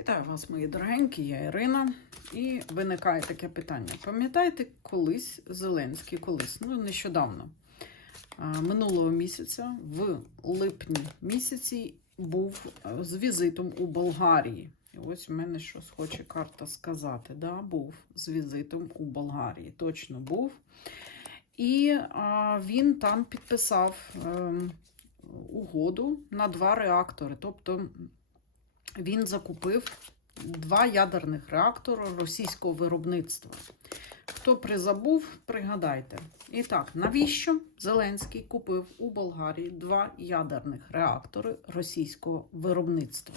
Вітаю вас, мої дорогенькі, я Ірина. І виникає таке питання. Пам'ятаєте, колись Зеленський, колись, ну нещодавно, минулого місяця, в липні місяці, був з візитом у Болгарії. І ось у мене щось хоче карта сказати. Да, був з візитом у Болгарії. Точно був. І а, він там підписав ем, угоду на два реактори. Тобто він закупив два ядерних реактори російського виробництва. Хто призабув, пригадайте. І так, навіщо Зеленський купив у Болгарії два ядерних реактори російського виробництва?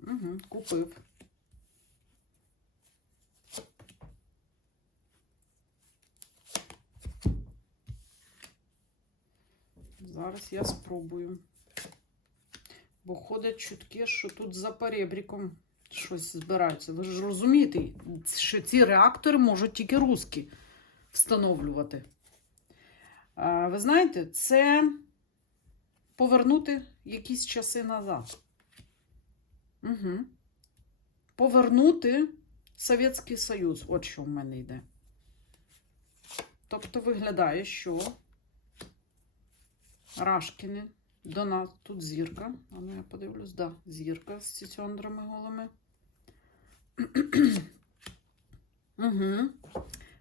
Угу, купив. Зараз я спробую. Бо ходять чутки, що тут за перебріком щось збираються. Ви ж розумієте, що ці реактори можуть тільки русські встановлювати. А, ви знаєте, це повернути якісь часи назад. Угу. Повернути Совєтський Союз. От що в мене йде. Тобто виглядає, що Рашкіни до нас тут зірка. А ну я подивлюсь, да, зірка з цицьондрами голими. угу.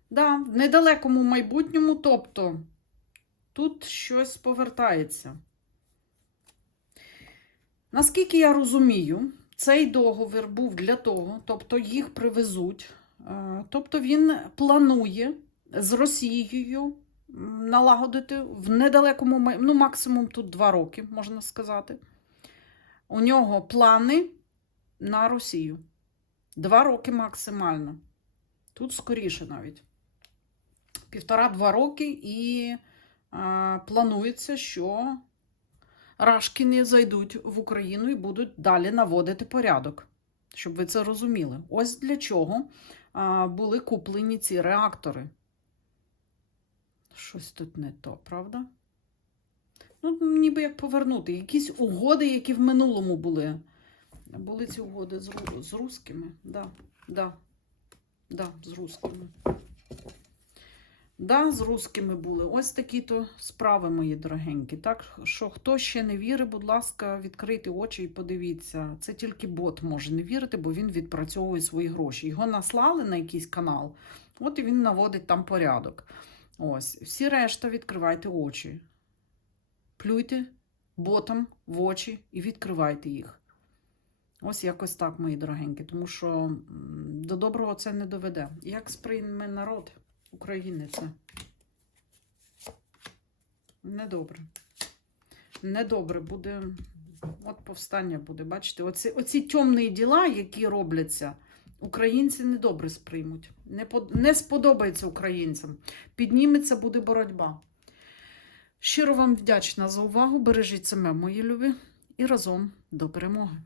Да, в недалекому майбутньому, тобто тут щось повертається. Наскільки я розумію, цей договір був для того, тобто їх привезуть. е, Тобто він планує з Росією налагодити в недалекому, ну, максимум тут два роки, можна сказати. У нього плани на Росію. Два роки максимально. Тут скоріше навіть. Півтора-два роки, і а, планується, що Рашкіни зайдуть в Україну і будуть далі наводити порядок. Щоб ви це розуміли. Ось для чого а, були куплені ці реактори. Щось тут не то, правда? Ну, ніби як повернути. Якісь угоди, які в минулому були. Були ці угоди з, з русскими. Да, да, да, з русскими. Да, з русскими були. Ось такі то справи, мої дорогенькі. Так що, хто ще не вірить, будь ласка, відкрийте очі і подивіться. Це тільки бот може не вірити, бо він відпрацьовує свої гроші. Його наслали на якийсь канал, от і він наводить там порядок. Ось, всі решта відкривайте очі. Плюйте ботом в очі і відкривайте їх. Ось якось так, мої дорогенькі, тому що до доброго це не доведе. Як сприйме народ України це? Недобре. Недобре буде. От повстання буде, бачите? Оці, оці темні діла, які робляться, українці недобре сприймуть. Не, под- не сподобається українцям. Підніметься, буде боротьба. Щиро вам вдячна за увагу. Бережіть себе, мої любі, і разом до перемоги.